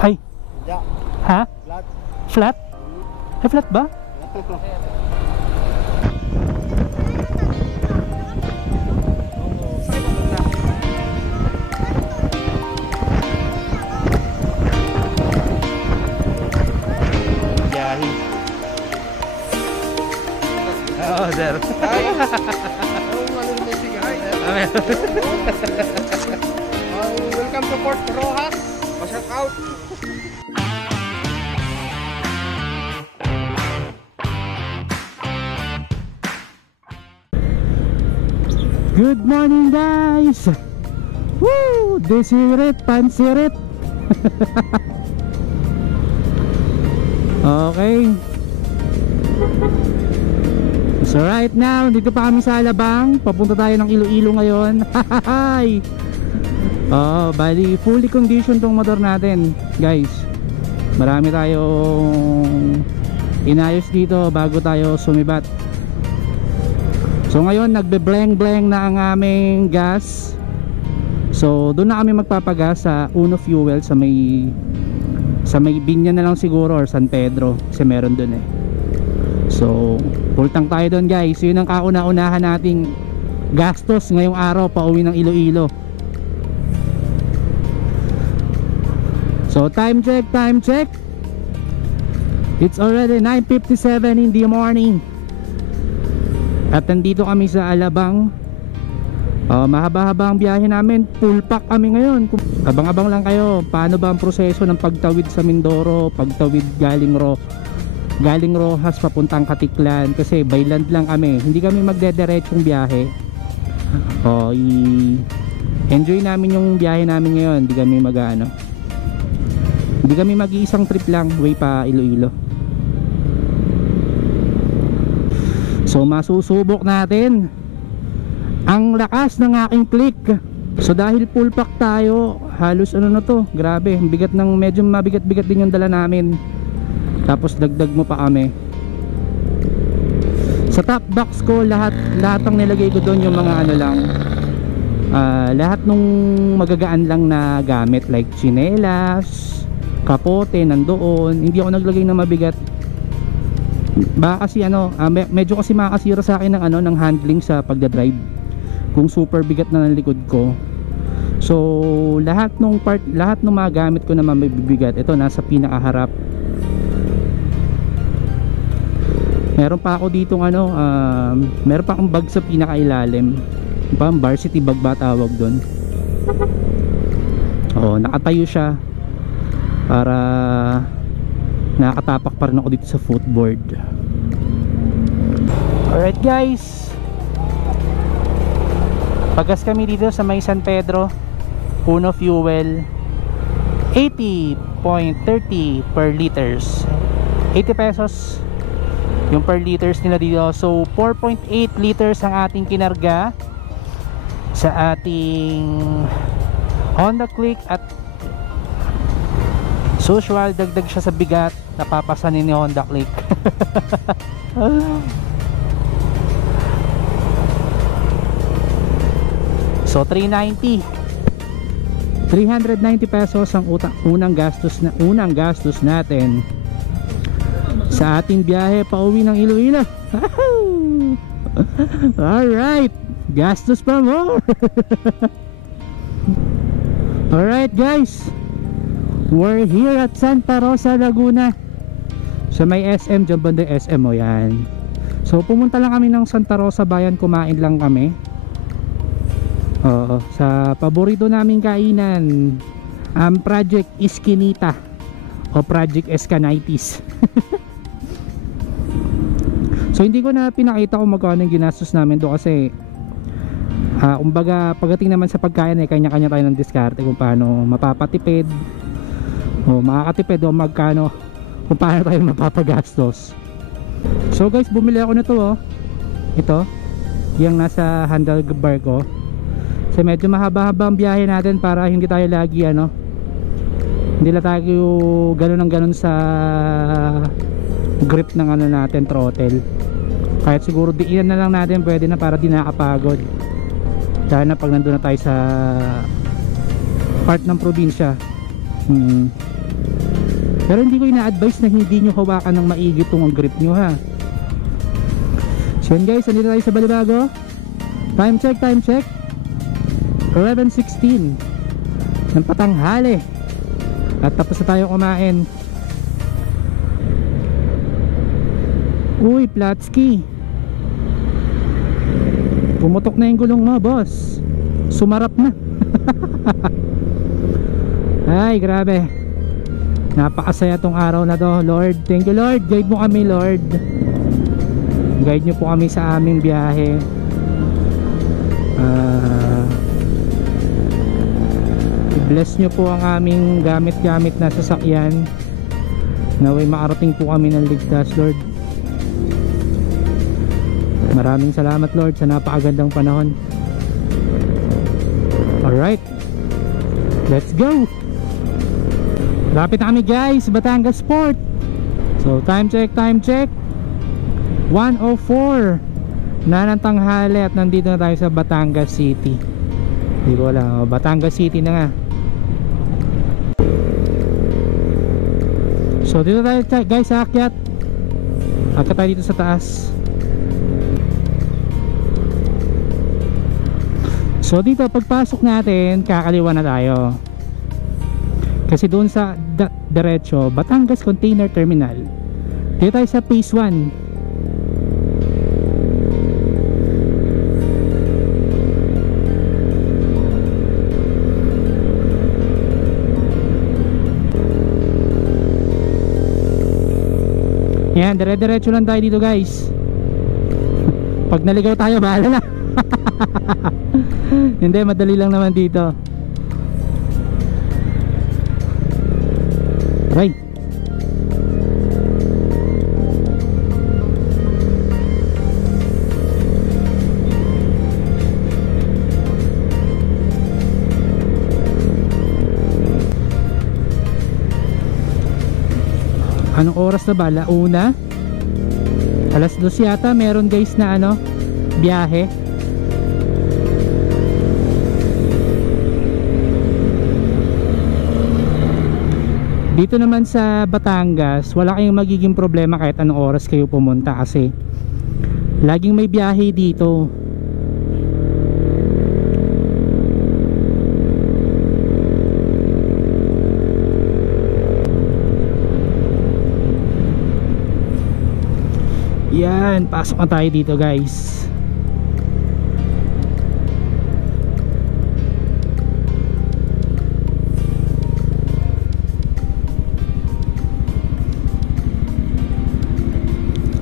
Ay. Yeah. Ha? Flat. Flat? Ay, flat ba? Yahi. Oo, sir. Ay! Oh, malulunod si guy. Welcome to Port Rojas. Shout out. Good morning, guys. Woo! Desiret, pansiret. Okay. So right now, dito pa kami sa Alabang. Papunta tayo ng Iloilo ngayon. Hi. Bali fully conditioned tong motor natin, guys. Marami tayong inayos dito bago tayo sumibat. So ngayon nagbe-bleng-bleng na ang aming gas. So doon na kami magpapagas sa Uno Fuel sa may Binya na lang siguro or San Pedro kasi meron doon eh. So full tank tayo doon, guys. Yun ang kauna-unahan nating gastos ngayong araw pauwi ng Iloilo. So time check. It's already 9:57 in the morning. At nandito kami sa Alabang. Mahaba-haba ang biyahe namin. Full pack kami ngayon. Abang-abang lang kayo. Paano ba ang proseso ng pagtawid sa Mindoro, pagtawid galing Rojas papuntang Katiklan, kasi by land lang kami. Hindi kami magdederechong biyahe. Enjoy namin yung biyahe namin ngayon. Hindi kami mag-iisang trip lang way pa Iloilo. So masusubok natin ang lakas ng aking click. So dahil full pack tayo, halos ano na to, grabe, bigat ng, medyo mabigat-bigat din yung dala namin. Tapos dagdag mo pa kami. Sa top box ko, lahat ang nilagay ko doon yung mga ano lang, lahat nung magagaan lang na gamit like chinelas, kapote nandoon. Hindi ako naglagay ng mabigat. Baka kasi medyo kasi makakasira sa akin ng handling sa pagdadrive kung super bigat na ng likod ko. So lahat ng mga gamit ko naman may bibigat. Ito nasa pinakaharap. Meron pa ako dito meron pa akong bag sa pinakailalim. Pang varsity bag ba tawag doon. Nakatayo siya para nakatapak pa rin ako dito sa footboard. Alright, guys, pagas kami dito sa may San Pedro. Uno Fuel 80.30 per liters, 80 pesos yung per liters nila dito. So 4.8 liters ang ating kinarga sa ating Honda Click. At usual, dagdag siya sa bigat, napapasanin ni Honda Click. So 390 pesos ang unang gastos natin sa ating biyahe pauwi ng Iloilo. Alright, gastos pa more. Alright, guys, we're here at Santa Rosa, Laguna. Sa may SM, dyan banda SM mo yan. So pumunta lang kami ng Santa Rosa Bayan, kumain lang kami. Sa paborito naming kainan, Project Eskinita o Project Escanitis. So hindi ko na pinakita kung magkano yung ginastos namin doon kasi kumbaga pagdating naman sa pagkain kanya-kanya tayo ng diskarte kung paano mapapatipid o makakatipid o magkano, kung paano tayo mapapagastos. So guys, bumili ako nito ito, yung nasa handlebar ko. Kasi medyo mahaba-haba ang biyahe natin para hindi tayo lagi hindi na tayo ganun sa grip ng natin, throttle. Kahit siguro diinan na lang natin, pwede na, para di nakapagod. Dahil na pag nandun na tayo sa part ng probinsya. Pero hindi ko ina-advise na hindi nyo hawakan ng maigi itong grip nyo ha. So yun guys, nandito tayo sa Balibago. Time check 11:16 ng patanghali. At tapos na tayo kumain. Uy, Platski, pumutok na yung gulong mo, boss. Sumarap na. Ay, grabe. Napakasaya tong araw na to, Lord. Thank you, Lord. Guide mo kami, Lord. Guide nyo po kami sa aming biyahe. I-bless nyo po ang aming gamit-gamit na sasakyan. Naway makarating po kami ng ligtas, Lord. Maraming salamat, Lord, sa napakagandang panahon. Alright, let's go. Lapit na kami guys, Batangas Port. So time check 1:04 na ng tanghali at nandito na tayo sa Batangas City. Hindi ko alam, Batangas City na nga. So dito tayo guys sa akyat. Akyat tayo dito sa taas. So dito pagpasok natin, kakaliwa na tayo. Kasi doon sa diretso, Batangas Container Terminal. Dito tayo sa Phase 1. Yan, dire-diretso lang tayo dito guys. Pag naligaw tayo, bahala na. Hindi, madali lang naman dito. Right. Anong oras na ba? Launa? Alas 2 yata meron guys na biyahe. Dito naman sa Batangas, wala kayong magiging problema kahit anong oras kayo pumunta kasi laging may biyahe dito. Yan, pasok na tayo dito guys.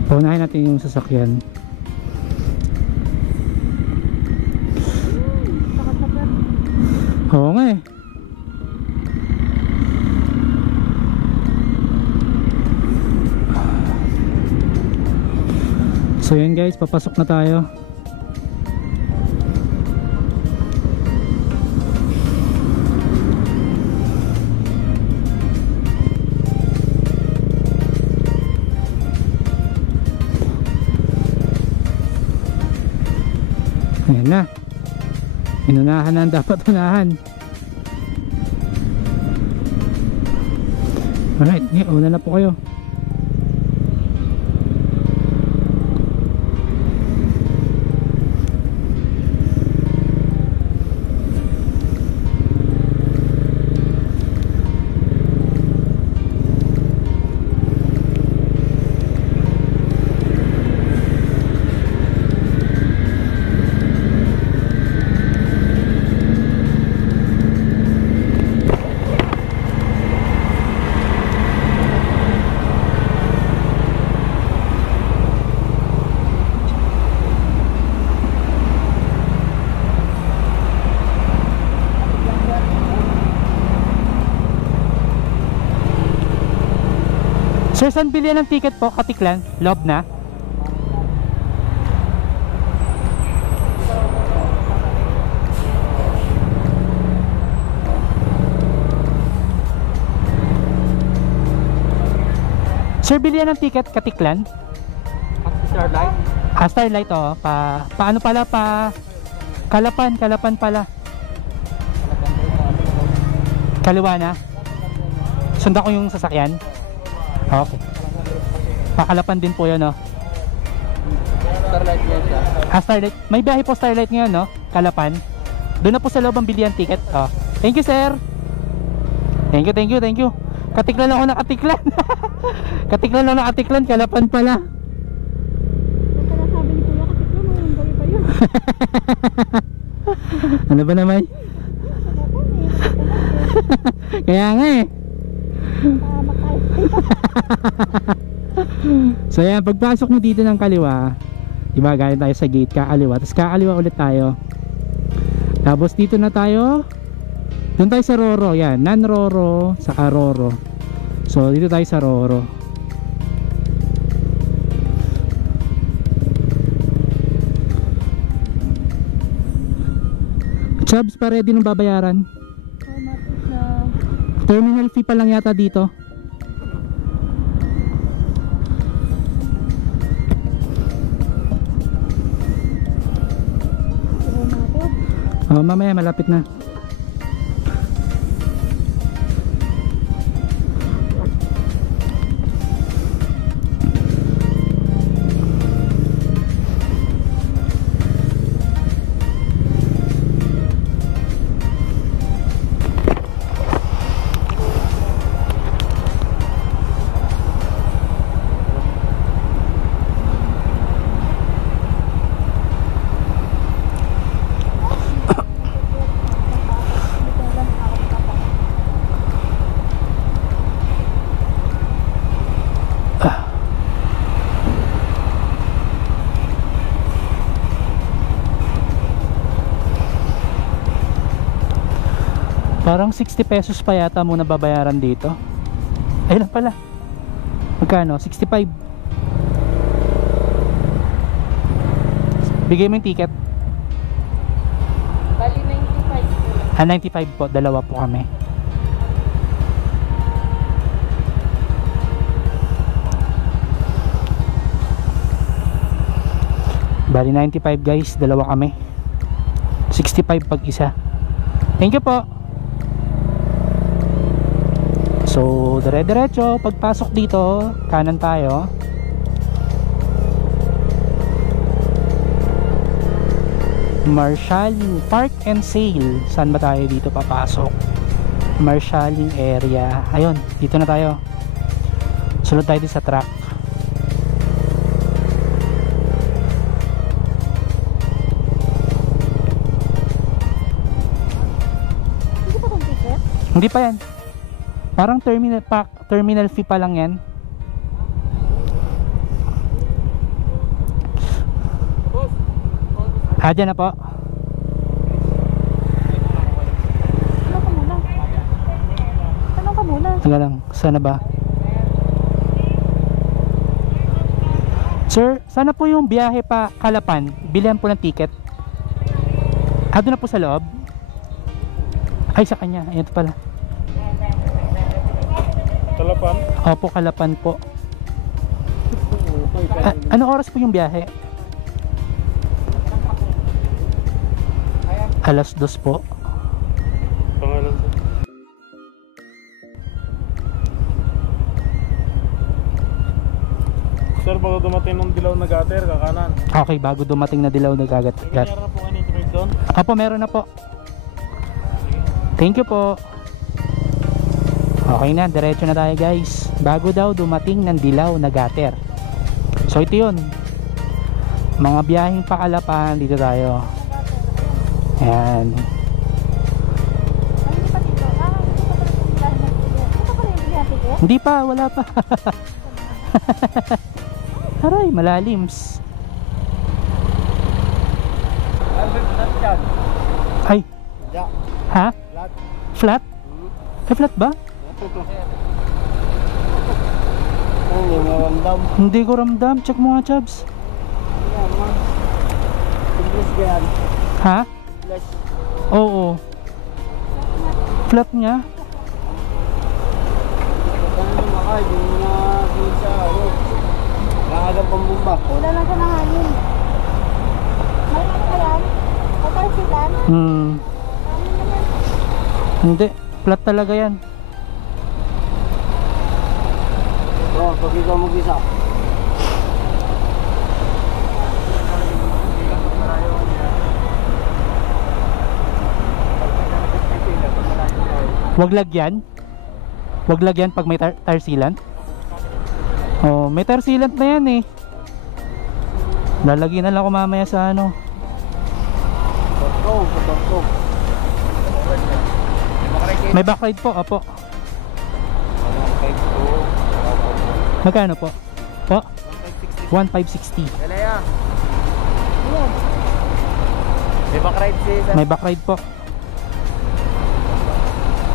Paunahin natin yung sasakyan. Oo nga eh. So yun guys, papasok na tayo. Ayan na. Inunahan na ang dapat unahan. Alright, una na po kayo. Sir, saan bilhin ng ticket po? Katiklan? Loob na? Sir, bilhin ng ticket? Katiklan? Starlight? Starlight oh. Paano pala? Kalapan pala. Kaliwa na? Sundan ko yung sasakyan? Okay. Pakalapan din po yun, no? Starlight yan siya. Starlight. May biyahe po Starlight ngayon, no? Kalapan. Doon na po sa loob ang bilihan ticket. Thank you, sir. Thank you. Katiklan ako na katiklan. Katiklan ako na katiklan. Kalapan pala. Sabi ni Kuya, katiklan mo yung gabi pa yun. Ano ba naman? Kaya nga eh. So yan, pagpasok mo dito ng kaliwa, diba galing tayo sa gate, kakaliwa, tapos kakaliwa ulit tayo, tapos dito na tayo, doon tayo sa Roro, yan, non-Roro, saka Roro. So dito tayo sa Roro. Chubs, pa ready ng babayaran? Terminal fee pa lang yata dito. Mamaya malapit na. Parang 60 pesos pa yata muna babayaran dito. Ayun pala. Magkano? 65. Bigay mo yung ticket. Bali 95 po. 95 po. Dalawa po kami. Bali 95 guys. Dalawa kami. 65 pag isa. Thank you po. So, dire-diretso, pagpasok dito, kanan tayo. Marshalling Park and Sale. Saan ba tayo dito papasok? Marshalling area. Ayun, dito na tayo. Sunod tayo dito sa truck. Hindi pa itong ticket? Hindi pa yan. Parang terminal fee pa lang yan. Dyan na po. Tanong ka muna. Taga lang, sana ba? Sir, sana po yung biyahe pa Kalapan, bilihan po ng ticket. Doon na po sa loob. Ay, sa kanya, ayan pala. Kalapan? Opo, Kalapan po. Ano oras po yung biyahe? Alas 2 po. Pangalan po. Sir, bago dumating ng dilaw na gutter, kakanan. Okay, bago dumating na dilaw na gagat. Meron na po kanina trade doon? Opo, meron na po. Thank you po. Okay na, diretso na tayo guys. Bago daw dumating ng dilaw na gutter. So ito yun. Mga biyaheng pakalapan, dito tayo. Ayan. Hindi pa dito. Hindi pa pala yung bilihan ticket? Hindi pa, wala pa. Aray, malalims. Ay. Ha? Flat? Ay, flat ba? Hindi ko ramdam. Check mo nga, Chabs. Ha? Oo. Flat niya. Wala lang siya ng hangin. May ano ka yan? Hotel silan? Hindi. Flat talaga yan. Pag ikaw mag-isa. Wag lagyan. Wag lagyan pag may tire sealant. Oh, may tire sealant na yan eh. Lalagyan na lang ako mamaya sa ano. Torko. May backride po, opo. Magkano po? Po? 1560. Galaya. May backride si May backride po.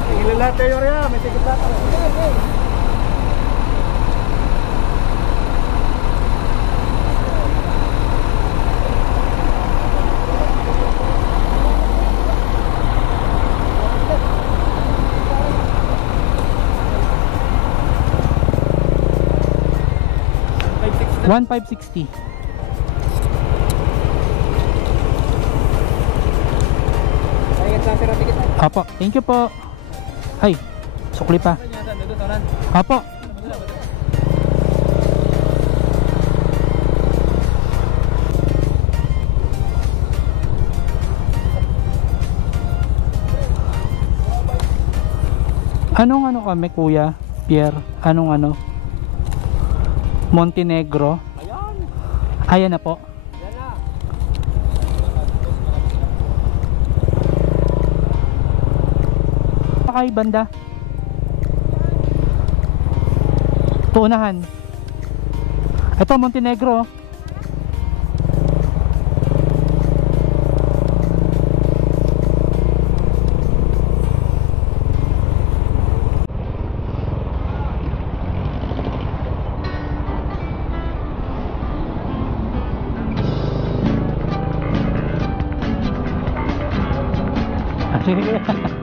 Tingin lahat tayo rin. May ticket lahat. $1,560. Apo, thank you po. Ay, sukli pa. Apo. Anong ano kami kuya? Pierre, anong ano? Montenegro. Ayan na po. Kay banda. Tuunahan. Ito Montenegro. Sige.